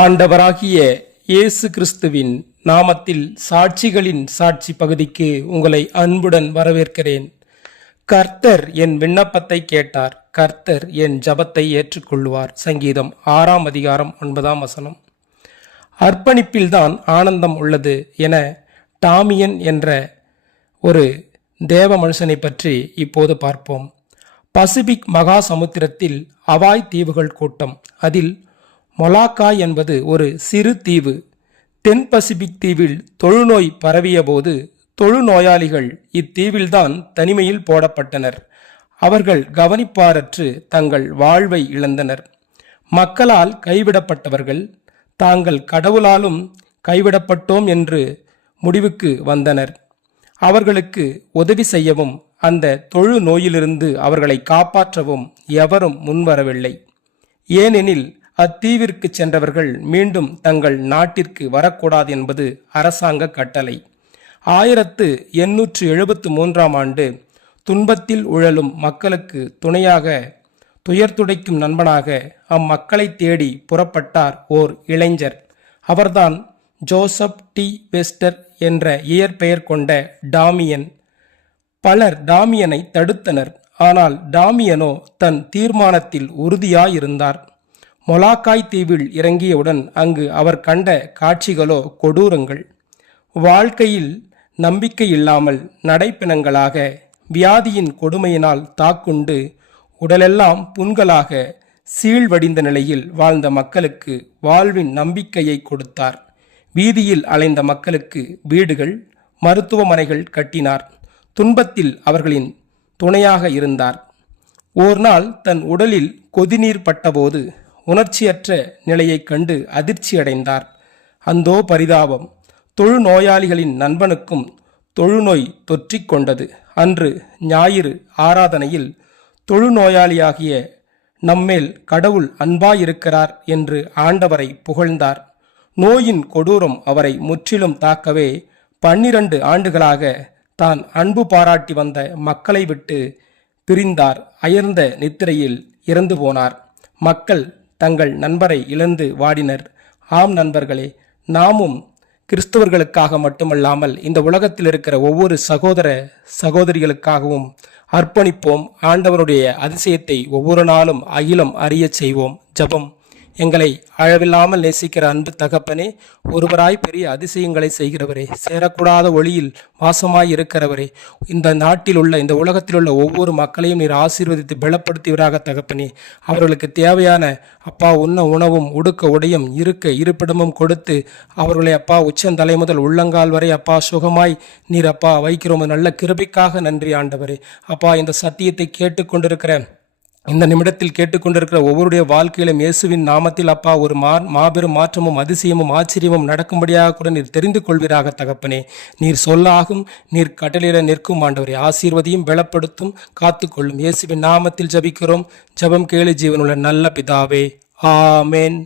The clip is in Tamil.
ஆண்டவராகிய இயேசு கிறிஸ்துவின் நாமத்தில் சாட்சிகளின் சாட்சி பகுதிக்கு உங்களை அன்புடன் வரவேற்கிறேன். கர்த்தர் என் விண்ணப்பத்தை கேட்டார், கர்த்தர் என் ஜபத்தை ஏற்றுக்கொள்வார். சங்கீதம் 6 அதிகாரம் 9 அர்ப்பணிப்பில்தான் ஆனந்தம் உள்ளது என டாமியன் என்ற ஒரு தேவ மனுஷனை பற்றி இப்போது பார்ப்போம். பசிபிக் மகா சமுத்திரத்தில் அவாய் தீவுகள் கூட்டம். அதில் மொலாக்காய் என்பது ஒரு சிறு தீவு. தென் பசிபிக் தீவில் தொழுநோய் பரவிய போது தொழுநோயாளிகள் இத்தீவில்தான் தனிமையில் போடப்பட்டனர். அவர்கள் கவனிப்பாரற்று தங்கள் வாழ்வை இழந்தனர். மக்களால் கைவிடப்பட்டவர்கள் தாங்கள் கடவுளாலும் கைவிடப்பட்டோம் என்று முடிவுக்கு வந்தனர். அவர்களுக்கு உதவி செய்யவும் அந்த தொழு நோயிலிருந்து அவர்களை காப்பாற்றவும் எவரும் முன்வரவில்லை. ஏனெனில் அத்தீவிற்கு சென்றவர்கள் மீண்டும் தங்கள் நாட்டிற்கு வரக்கூடாது என்பது அரசாங்க கட்டளை. 1873 ஆண்டு துன்பத்தில் உழலும் மக்களுக்கு துணையாக, துயர்துடைக்கும் நண்பனாக அம்மக்களை தேடி புறப்பட்டார் ஓர் இளைஞர். அவர்தான் ஜோசப் டி வெஸ்டர் என்ற இயற்பெயர் கொண்ட டாமியன். பலர் டாமியனை தடுத்தனர். ஆனால் டாமியனோ தன் தீர்மானத்தில் உறுதியாயிருந்தார். மொலாக்காய் தீவில் இறங்கியவுடன் அங்கு அவர் கண்ட காட்சிகளோ கொடூரங்கள். வாழ்க்கையில் நம்பிக்கை இல்லாமல் நடைப்பிணங்களாக, வியாதியின் கொடுமையினால் தாக்குண்டு உடலெல்லாம் புண்களாக சீழ்வடிந்த நிலையில் வாழ்ந்த மக்களுக்கு வாழ்வின் நம்பிக்கையை கொடுத்தார். வீதியில் அலைந்த மக்களுக்கு வீடுகள், மருத்துவமனைகள் கட்டினார். துன்பத்தில் அவர்களின் துணையாக இருந்தார். ஓர் நாள் தன் உடலில் கொதிநீர் பட்டபோது உணர்ச்சியற்ற நிலையைக் கண்டு அதிர்ச்சி அடைந்தார். அந்தோ பரிதாபம்! தொழுநோயாளிகளின் நண்பனுக்கும் தொழுநோய் தொற்றிக் கொண்டது. அன்று ஞாயிறு ஆராதனையில் தொழுநோயாளியாகிய நம்மேல் கடவுள் அன்பாயிருக்கிறார் என்று ஆண்டவரை புகழ்ந்தார். நோயின் கொடூரம் அவரை முற்றிலும் தாக்கவே 12 ஆண்டுகளாக தான் அன்பு பாராட்டி வந்த மக்களை விட்டு பிரிந்தார். அயர்ந்த நித்திரையில் இறந்து போனார். மக்கள் தங்கள் நண்பரை இழந்து வாடினர். ஆம் நண்பர்களே, நாமும் கிறிஸ்தவர்களுக்காக மட்டுமல்லாமல் இந்த உலகத்தில் இருக்கிற ஒவ்வொரு சகோதர சகோதரிகளுக்காகவும் அர்ப்பணிப்போம். ஆண்டவருடைய அதிசயத்தை ஒவ்வொரு நாளும் அகிலம் அறிய செய்வோம். ஜபம். எங்களை அளவில்லாமல் நேசிக்கிற அன்பு தகப்பனே, ஒருவராய் பெரிய அதிசயங்களை செய்கிறவரே, சேரக்கூடாத ஒளியில் வாசமாய் இருக்கிறவரே, இந்த நாட்டில் உள்ள, இந்த உலகத்தில் உள்ள ஒவ்வொரு மக்களையும் நீர் ஆசீர்வதித்து பலப்படுத்துவீராக தகப்பனே. அவர்களுக்கு தேவையான அப்பா உண்ண உணவும் உடுக்க உடையும் இருக்க இருப்பிடமும் கொடுத்து அவர்களை அப்பா உச்சந்தலை முதல் உள்ளங்கால் வரை அப்பா சுகமாய் நீர் அப்பா வைக்கிறோம். நல்ல கிருபைக்காக நன்றி ஆண்டவரே. அப்பா, இந்த சத்தியத்தை கேட்டுக்கொண்டிருக்கிற, இந்த நிமிடத்தில் கேட்டுக்கொண்டிருக்கிற ஒவ்வொருடைய வாழ்க்கையிலும் இயேசுவின் நாமத்தில் அப்பா ஒரு மாபெரும் மாற்றமும் அதிசயமும் ஆச்சரியமும் நடக்கும்படியாக கூட நீர் தெரிந்து கொள்வீராக தகப்பனே. நீர் சொல்லாகும், நீர் கட்டளையிட நிற்கும் ஆண்டவரே. ஆசீர்வதியும் பலப்படுத்தும், காத்துக்கொள்ளும். இயேசுவின் நாமத்தில் ஜபிக்கிறோம். ஜபம் கேளு ஜீவனுள்ள நல்ல பிதாவே. ஆமேன்.